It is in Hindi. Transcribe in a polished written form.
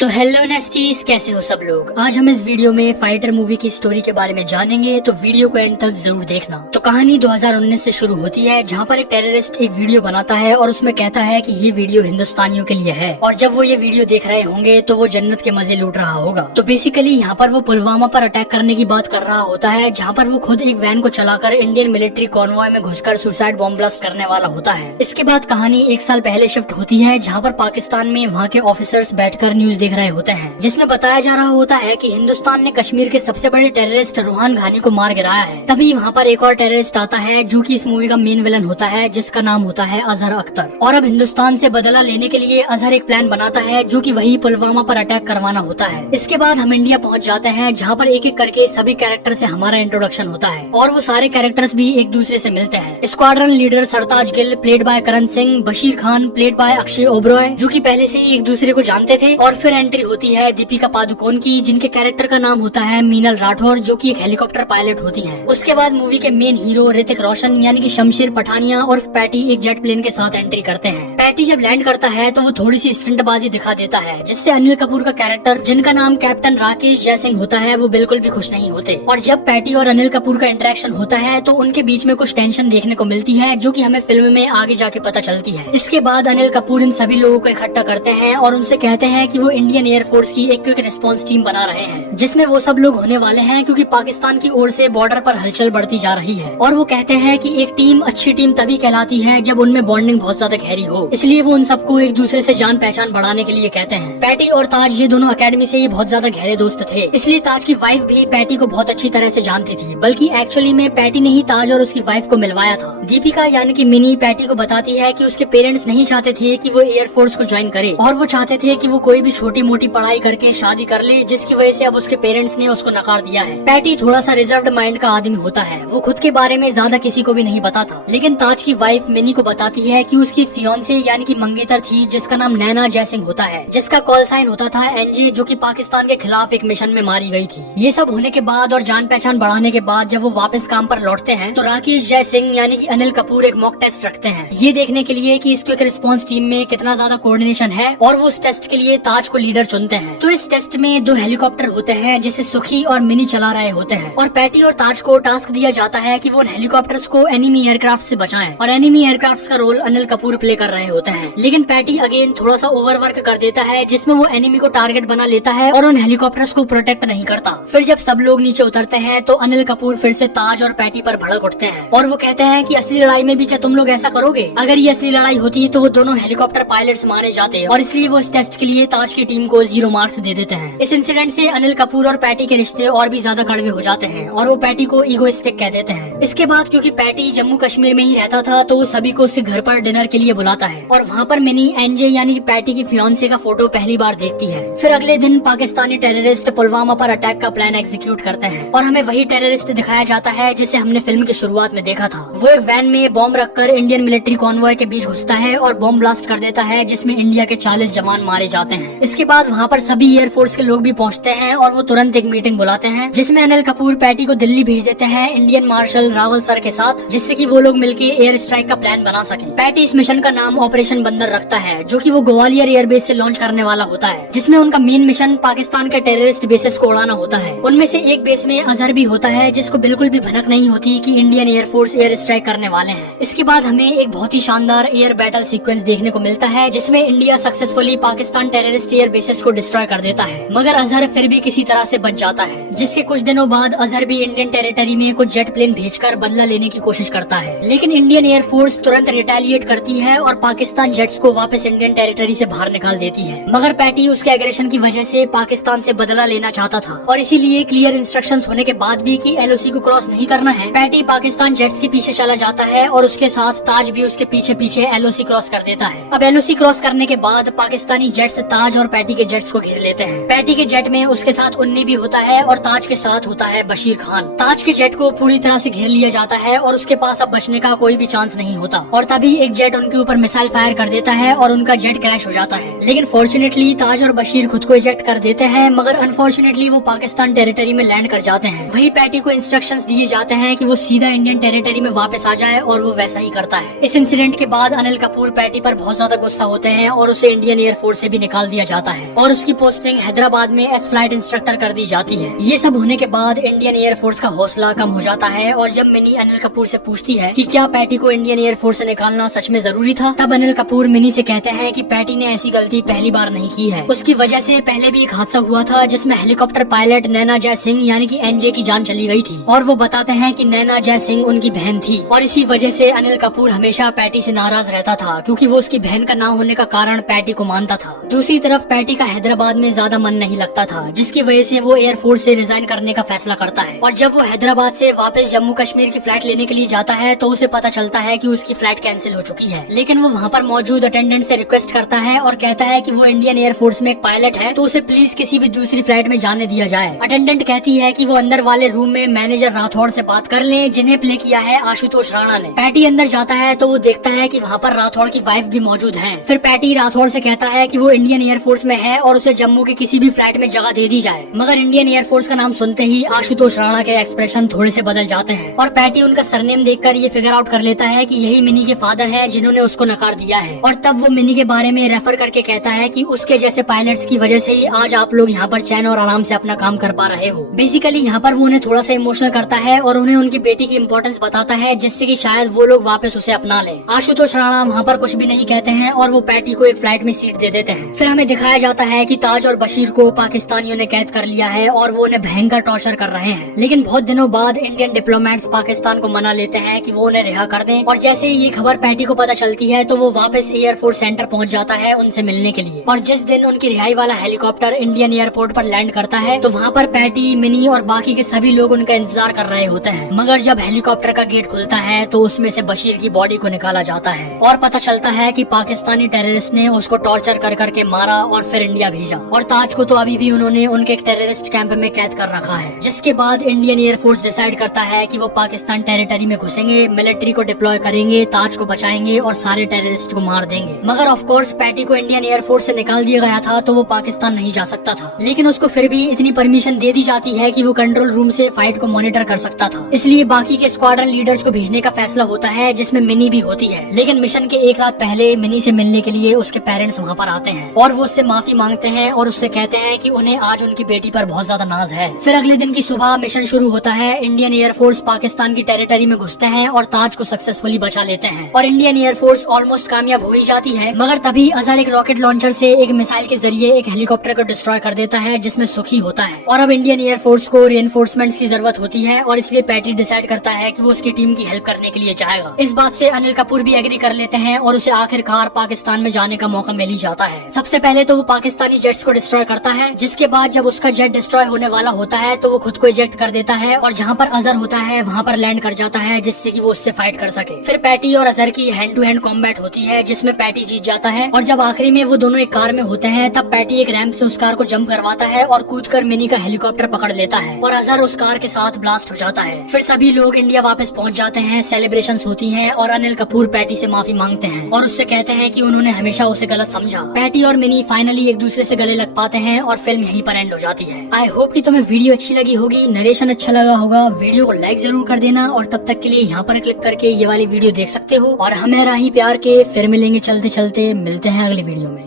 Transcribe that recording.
तो हेलो नेस्टीज, कैसे हो सब लोग। आज हम इस वीडियो में फाइटर मूवी की स्टोरी के बारे में जानेंगे, तो वीडियो को एंड तक जरूर देखना। तो कहानी 2019 से शुरू होती है, जहां पर एक टेररिस्ट एक वीडियो बनाता है और उसमें कहता है कि ये वीडियो हिंदुस्तानियों के लिए है, और जब वो ये वीडियो देख रहे होंगे तो वो जन्नत के मजे लूट रहा होगा। तो बेसिकली यहाँ पर वो पुलवामा पर अटैक करने की बात कर रहा होता है, जहाँ पर वो खुद एक वैन को चलाकर इंडियन मिलिट्री कॉन्वॉय में घुसकर सुसाइड बॉम्ब ब्लास्ट करने वाला होता है। इसके बाद कहानी 1 साल पहले शिफ्ट होती है, जहाँ पर पाकिस्तान में वहाँ के ऑफिसर्स बैठकर न्यूज देख रहे होते हैं, जिसमें बताया जा रहा होता है कि हिंदुस्तान ने कश्मीर के सबसे बड़े टेररिस्ट रूहान घानी को मार गिराया है। तभी वहाँ पर एक और टेररिस्ट आता है जो कि इस मूवी का मेन विलन होता है, जिसका नाम होता है अजहर अख्तर। और अब हिंदुस्तान से बदला लेने के लिए अजहर एक प्लान बनाता है, जो कि वही पुलवामा पर अटैक करवाना होता है। इसके बाद हम इंडिया पहुँच जाते हैं, जहाँ पर एक एक करके सभी कैरेक्टर से हमारा इंट्रोडक्शन होता है, और वो सारे कैरेक्टर्स भी एक दूसरे से मिलते हैं। Squadron leader Sartaj Gill played by Karan Singh, Bashir Khan played by Akshay Oberoi, जो कि पहले से ही एक दूसरे को जानते थे। और फिर एंट्री होती है दीपिका पादुकोण की, जिनके कैरेक्टर का नाम होता है मीनल राठौर, जो कि एक हेलीकॉप्टर पायलट होती हैं। उसके बाद मूवी के मेन हीरो ऋतिक रोशन यानी कि शमशेर पठानिया और पैटी एक जेट प्लेन के साथ एंट्री करते हैं। पैटी जब लैंड करता है तो वो थोड़ी सी स्टंटबाजी दिखा देता है, जिससे अनिल कपूर का कैरेक्टर, जिनका नाम कैप्टन राकेश जयसिंह होता है, वो बिल्कुल भी खुश नहीं होते। और जब पैटी और अनिल कपूर का इंटरेक्शन होता है तो उनके बीच में कुछ टेंशन देखने को मिलती है, जो कि हमें फिल्म में आगे जाके पता चलती है। इसके बाद अनिल कपूर इन सभी लोगों को इकट्ठा करते हैं और उनसे कहते हैं कि वो इंडियन एयरफोर्स की एक क्विक रिस्पॉन्स टीम बना रहे हैं, जिसमें वो सब लोग होने वाले हैं, क्योंकि पाकिस्तान की ओर से बॉर्डर पर हलचल बढ़ती जा रही है। और वो कहते हैं कि एक टीम अच्छी टीम तभी कहलाती है जब उनमें बॉन्डिंग बहुत ज्यादा गहरी हो, इसलिए वो उन सबको एक दूसरे से जान पहचान बढ़ाने के लिए कहते हैं। पैटी और ताज ये दोनों अकेडमी से ही बहुत ज्यादा गहरे दोस्त थे, इसलिए ताज की वाइफ भी पैटी को बहुत अच्छी तरह से जानती थी, बल्कि एक्चुअली में पैटी ने ही ताज और उसकी वाइफ को मिलवाया था। दीपिका यानी कि मिनी पैटी को बताती है कि उसके पेरेंट्स नहीं चाहते थे कि वो एयरफोर्स को ज्वाइन करे, और वो चाहते थे कि वो कोई भी छोटी मोटी पढ़ाई करके शादी कर ले, जिसकी वजह से अब उसके पेरेंट्स ने उसको नकार दिया है। पैटी थोड़ा सा रिजर्व्ड माइंड का आदमी होता है, वो खुद के बारे में ज्यादा किसी को भी नहीं बताता, लेकिन ताज की वाइफ मिनी को बताती है कि उसकी फियांसे यानी कि मंगेतर थी, जिसका नाम नैना जयसिंह होता है, जिसका कॉल साइन होता था एनजे, जो कि पाकिस्तान के खिलाफ एक मिशन में मारी गई थी। ये सब होने के बाद और जान पहचान बढ़ाने के बाद जब वो वापस काम पर लौटते हैं, तो राकेश जयसिंह यानी कि अनिल कपूर एक मॉक टेस्ट रखते हैं, ये देखने के लिए कि इस क्विक रिस्पॉन्स टीम में कितना ज्यादा कोऑर्डिनेशन है, और वो उस टेस्ट के लिए ताज को लीडर चुनते हैं। तो इस टेस्ट में 2 हेलीकॉप्टर होते हैं, जिसे सुखी और मिनी चला रहे होते हैं, और पैटी और ताज को टास्क दिया जाता है कि वो हेलीकॉप्टर्स को एनिमी एयरक्राफ्ट से बचाएं, और एनिमी एयरक्राफ्ट का रोल अनिल कपूर प्ले कर रहे होते हैं। लेकिन पैटी अगेन थोड़ा सा ओवरवर्क कर देता है, जिसमें वो एनिमी को टारगेट बना लेता है और उन हेलीकॉप्टर्स को प्रोटेक्ट नहीं करता। फिर जब सब लोग नीचे उतरते हैं तो अनिल कपूर फिर से ताज और पैटी पर भड़क उठते हैं, और वो कहते हैं कि असली लड़ाई में भी क्या तुम लोग ऐसा करोगे? अगर ये असली लड़ाई होती तो वो दोनों हेलीकॉप्टर पायलट्स मारे जाते, और इसलिए वो इस टेस्ट के लिए ताज की टीम को 0 मार्क्स दे देते हैं। इस इंसिडेंट से अनिल कपूर और पैटी के रिश्ते और भी ज्यादा कड़वे हो जाते हैं, और वो पैटी को ईगोइस्टिक कह देते हैं। इसके बाद क्योंकि पैटी जम्मू कश्मीर में ही रहता था, तो वो सभी को उसके घर पर डिनर के लिए बुलाता है, और वहाँ पर मिनी एनजे यानी कि पैटी की फियांसे का फोटो पहली बार देखती है। फिर अगले दिन पाकिस्तानी टेररिस्ट पुलवामा पर अटैक का प्लान एग्जीक्यूट करते हैं, और हमें वही टेररिस्ट दिखाया जाता है जिसे हमने फिल्म की शुरुआत में देखा था। वो एक वैन में बॉम्ब रखकर इंडियन मिलिट्री कॉन्वॉय के बीच घुसता है और बॉम्ब ब्लास्ट कर देता है, जिसमें इंडिया के 40 जवान मारे जाते हैं। इसके बाद वहाँ पर सभी एयरफोर्स के लोग भी पहुँचते हैं, और वो तुरंत एक मीटिंग बुलाते हैं, जिसमें अनिल कपूर पैटी को दिल्ली भेज देते हैं इंडियन मार्शल रावल सर के साथ, जिससे कि वो लोग मिलके एयर स्ट्राइक का प्लान बना सके। पैटी इस मिशन का नाम ऑपरेशन बंदर रखता है, जो कि वो ग्वालियर एयरबेस से लॉन्च करने वाला होता है, जिसमें उनका मेन मिशन पाकिस्तान के टेररिस्ट बेसेस को उड़ाना होता है। उनमें से एक बेस में अजहर भी होता है, जिसको बिल्कुल भी भनक नहीं होती कि इंडियन एयरफोर्स एयर स्ट्राइक करने वाले हैं। इसके बाद हमें एक बहुत ही शानदार एयर बैटल सीक्वेंस देखने को मिलता है, जिसमें India successfully Pakistan terrorist air bases को डिस्ट्रॉय कर देता है, मगर अजहर फिर भी किसी तरह से बच जाता है। जिसके कुछ दिनों बाद अजहर भी इंडियन टेरिटरी में कुछ जेट प्लेन भेजकर बदला लेने की कोशिश करता है, लेकिन इंडियन एयरफोर्स तुरंत रिटेलिएट करती है और पाकिस्तान जेट्स को वापस इंडियन टेरिटरी से बाहर निकाल देती है। मगर पैटी उसके एग्रेशन की वजह से पाकिस्तान से बदला लेना चाहता था, और इसीलिए क्लियर इंस्ट्रक्शंस होने के बाद भी कि एलओसी को क्रॉस नहीं करना है, पैटी पाकिस्तान जेट्स के पीछे चला जाता है, और उसके साथ ताज भी उसके पीछे पीछे एलओसी क्रॉस कर देता है। अब एलओसी क्रॉस करने के बाद पाकिस्तानी जेट्स ताज और पैटी के जेट्स को घेर लेते हैं। पैटी के जेट में उसके साथ उन्नी भी होता है, और ताज के साथ होता है बशीर खान। ताज के जेट को पूरी तरह से घेर लिया जाता है और उसके पास अब बचने का कोई भी चांस नहीं होता और तभी एक जेट उनके ऊपर मिसाइल फायर कर देता है और उनका जेट क्रैश हो जाता है। लेकिन फॉर्चुनेटली ताज और बशीर खुद को इजेक्ट कर देते हैं, मगर अनफॉर्चुनेटली वो पाकिस्तान टेरिटरी में लैंड कर जाते हैं। वहीं पैटी को इंस्ट्रक्शंस दिए जाते हैं कि वो सीधा इंडियन टेरिटरी में वापस आ जाए और वो वैसा ही करता है। इस इंसिडेंट के बाद अनिल कपूर पैटी पर बहुत ज्यादा गुस्सा होते हैं और उसे इंडियन एयरफोर्स से भी निकाल दिया जाता है और उसकी पोस्टिंग हैदराबाद में एज फ्लाइट इंस्ट्रक्टर कर दी जाती है। ये सब होने के बाद इंडियन एयरफोर्स का हौसला कम हो जाता है और जब मिनी अनिल कपूर से पूछती है कि क्या पैटी को इंडियन एयरफोर्स से निकालना सच में जरूरी था, तब अनिल कपूर मिनी से कहते हैं कि पैटी ने ऐसी गलती पहली बार नहीं की है। उसकी वजह से पहले भी एक हादसा हुआ था जिसमें हेलीकॉप्टर पायलट नैना जय सिंह यानी कि एनजे की जान चली गई थी और वो बताते हैं कि नैना जय सिंह उनकी बहन थी और इसी वजह से अनिल कपूर हमेशा पैटी से नाराज रहता था क्योंकि वो उसकी बहन का ना होने का कारण पैटी को मानता था। दूसरी तरफ पैटी का हैदराबाद में ज्यादा मन नहीं लगता था जिसकी वजह से वो एयरफोर्स से रिजाइन करने का फैसला करता है और जब वो हैदराबाद से वापस जम्मू कश्मीर की फ्लाइट लेने के लिए जाता है तो उसे पता चलता है कि उसकी फ्लाइट कैंसिल हो चुकी है। लेकिन वो वहाँ पर मौजूद अटेंडेंट से रिक्वेस्ट करता है और कहता है कि वो इंडियन एयरफोर्स में एक पायलट है तो उसे प्लीज किसी भी दूसरी फ्लाइट में जाने दिया जाए। अटेंडेंट कहती है कि वो अंदर वाले रूम में मैनेजर राठौड़ से बात कर ले जिन्हें प्ले किया है आशुतोष राणा ने। पैटी अंदर जाता है तो वो देखता है कि वहाँ पर राठौड़ की वाइफ भी मौजूद है। फिर पैटी राठौड़ से कहता है कि वो इंडियन एयरफोर्स में है और उसे जम्मू की किसी भी फ्लाइट में जगह दे दी जाए, मगर इंडियन एयरफोर्स का नाम सुनते ही आशुतोष राणा के एक्सप्रेशन थोड़े से बदल जाते हैं और पैटी उनका सरनेम देखकर ये फिगर आउट कर लेता है कि यही मिनी के फादर हैं जिन्होंने उसको नकार दिया है और तब वो मिनी के बारे में रेफर करके कहता है कि उसके जैसे पायलट्स की वजह से ही आज आप लोग यहाँ पर चैन और आराम से अपना काम कर पा रहे हो। बेसिकली यहाँ पर वो उन्हें थोड़ा सा इमोशनल करता है और उन्हें उनकी बेटी की इम्पोर्टेंस बताता है जिससे कि शायद वो लोग वापस उसे अपना ले। आशुतोष राणा वहाँ पर कुछ भी नहीं कहते हैं और वो पैटी को एक फ्लाइट में सीट दे देते हैं। फिर हमें दिखाया जाता है कि ताज और बशीर को पाकिस्तानियों ने कैद कर लिया है और वो उन्हें भयंकर टॉर्चर कर रहे हैं। लेकिन बहुत दिनों बाद इंडियन डिप्लोमेट्स पाकिस्तान को मना लेते हैं कि वो उन्हें रिहा कर दें और जैसे ही ये खबर पैटी को पता चलती है तो वो वापस एयरफोर्स सेंटर पहुंच जाता है उनसे मिलने के लिए। और जिस दिन उनकी रिहाई वाला हेलीकॉप्टर इंडियन एयरपोर्ट पर लैंड करता है तो वहाँ पर पैटी, मिनी और बाकी के सभी लोग उनका इंतजार कर रहे होते हैं, मगर जब हेलीकॉप्टर का गेट खुलता है तो उसमें से बशीर की बॉडी को निकाला जाता है और पता चलता है कि पाकिस्तानी टेररिस्ट ने उसको टॉर्चर कर करके मारा और फिर इंडिया भेजा और ताज को तो अभी भी उन्होंने उनके एक टेररिस्ट कैंप में कैद कर रखा है। जिसके बाद इंडियन एयरफोर्स डिसाइड करता है कि वो पाकिस्तान टेरिटरी में घुसेंगे, मिलिट्री को डिप्लॉय करेंगे, ताज को बचाएंगे और सारे टेररिस्ट को मार देंगे। मगर ऑफ कोर्स पैटी को इंडियन एयरफोर्स से निकाल दिया गया था तो वो पाकिस्तान नहीं जा सकता था, लेकिन उसको फिर भी इतनी परमिशन दे दी जाती है कि वो कंट्रोल रूम से फाइट को मॉनिटर कर सकता था। इसलिए बाकी के स्क्वाड्रन लीडर्स को भेजने का फैसला होता है जिसमें मिनी भी होती है। लेकिन मिशन के एक रात पहले मिनी से मिलने के लिए उसके पेरेंट्स वहाँ पर आते हैं और वो उससे माफी मांगते हैं और उससे कहते हैं कि उन्हें आज उनकी बेटी पर बहुत ज्यादा नाज है। फिर अगले दिन की सुबह मिशन शुरू होता है। इंडियन एयरफोर्स पाकिस्तान की टेरिटरी में घुसते हैं और ताज को सक्सेसफुली बचा लेते हैं और इंडियन एयरफोर्स ऑलमोस्ट कामयाब हो ही जाती है। मगर तभी अजहर एक रॉकेट लॉन्चर से एक मिसाइल के जरिए एक हेलीकॉप्टर को डिस्ट्रॉय कर देता है जिसमें सुखी होता है और अब इंडियन एयरफोर्स को रिइंफोर्समेंट्स की जरूरत होती है और इसलिए पैटी डिसाइड करता है कि वो उसकी टीम की हेल्प करने के लिए जाएगा। इस बात से अनिल कपूर भी एग्री कर लेते हैं और उसे आखिरकार पाकिस्तान में जाने का मौका मिल ही जाता है। सबसे पहले तो वो पाकिस्तानी जेट्स को डिस्ट्रॉय करता है, जिसके बाद जब उसका जेट डिस्ट्रॉय होने वाला होता है तो वो खुद को इजेक्ट कर देता है और जहाँ पर अजहर होता है वहाँ पर लैंड कर जाता है जिससे कि वो उससे फाइट कर सके। फिर पैटी और अजहर की हैंड टू हैंड कॉम्बैट होती है जिसमें पैटी जीत जाता है और जब आखिरी में वो दोनों एक कार में होते हैं तब पैटी एक रैंप से उस कार को जंप करवाता है और कूदकर मिनी का हेलीकॉप्टर पकड़ लेता है और अजहर उस कार के साथ ब्लास्ट हो जाता है। फिर सभी लोग इंडिया वापस पहुंच जाते हैं, सेलिब्रेशंस होती हैं और अनिल कपूर पैटी से माफी मांगते हैं और उससे कहते हैं कि उन्होंने हमेशा उसे गलत समझा। पैटी और मिनी फाइनली एक दूसरे से गले लग पाते हैं और फिल्म यहीं पर एंड हो जाती है। आई होप कि तुम्हें वीडियो अच्छी लगी होगी, नरेशन अच्छा लगा होगा। वीडियो को लाइक जरूर कर देना और तब तक के लिए यहाँ पर क्लिक करके ये वाली वीडियो देख सकते हो और हमें राही प्यार के फिर मिलेंगे चलते चलते। मिलते हैं अगली वीडियो में।